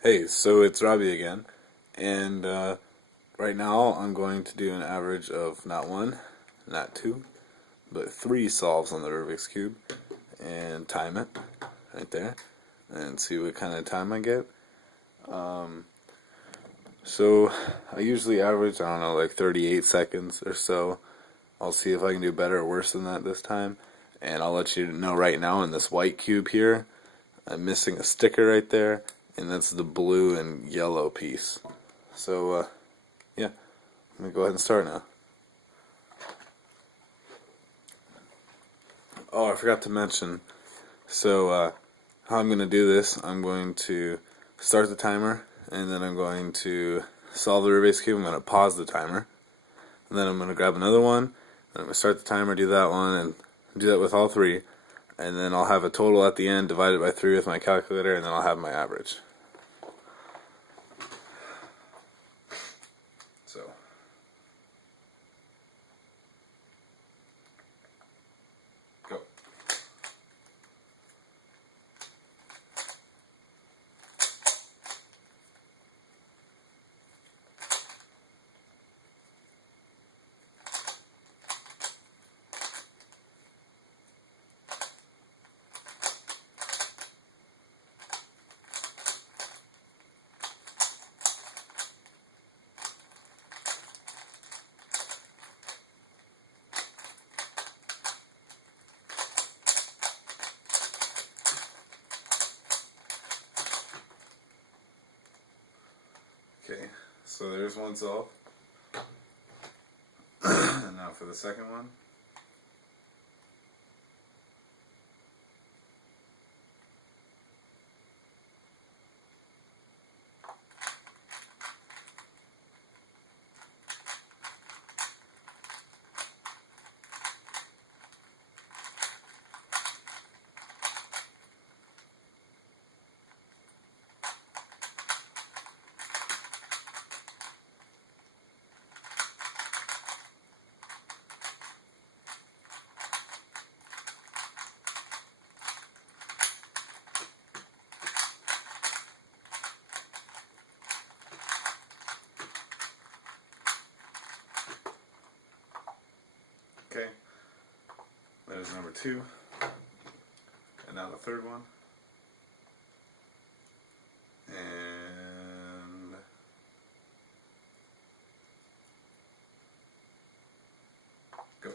Hey, so it's Robbie again, and right now I'm going to do an average of not one, not two, but three solves on the Rubik's Cube, and time it right there, and see what kind of time I get. So I usually average, I don't know, like 38 seconds or so. I'll see if I can do better or worse than that this time, and I'll let you know right now in this white cube here, I'm missing a sticker right there, and that's the blue and yellow piece. So, yeah, I'm going to go ahead and start now. Oh, I forgot to mention, so how I'm going to do this, I'm going to start the timer, and then I'm going to solve the Rubik's Cube. I'm going to pause the timer, and then I'm going to grab another one, and I'm going to start the timer, do that one, and do that with all three, and then I'll have a total at the end divided by 3 with my calculator, and then I'll have my average. So, go. Okay, so there's one solved. And now for the second one. Okay, that is number 2. And now the third one. And go.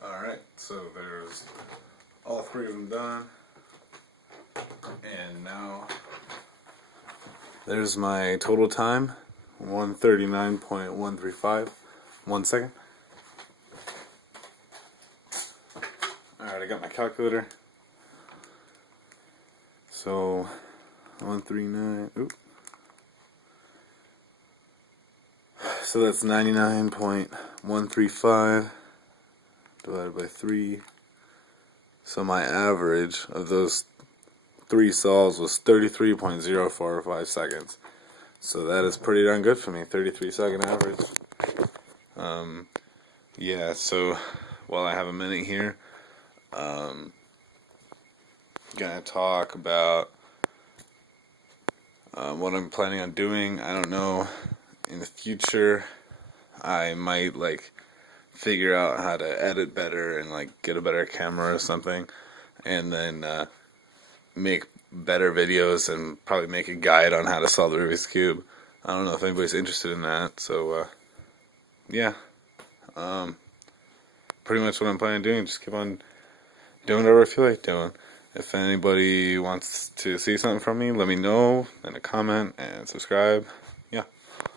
Alright, so there's all 3 of them done. And now there's my total time, 139.135. 1 second. Alright, I got my calculator. So 139, oop. So that's 99.135 divided by 3. So my average of those 3 solves was 33.045 seconds. So that is pretty darn good for me, 33-second average. Yeah, so while I have a minute here, gonna talk about what I'm planning on doing. I don't know, in the future I might figure out how to edit better and get a better camera or something, and then make better videos and probably make a guide on how to solve the Rubik's Cube. I don't know if anybody's interested in that, so yeah, pretty much what I'm planning on doing. Just keep on doing whatever I feel like doing. If anybody wants to see something from me, let me know in a comment and subscribe.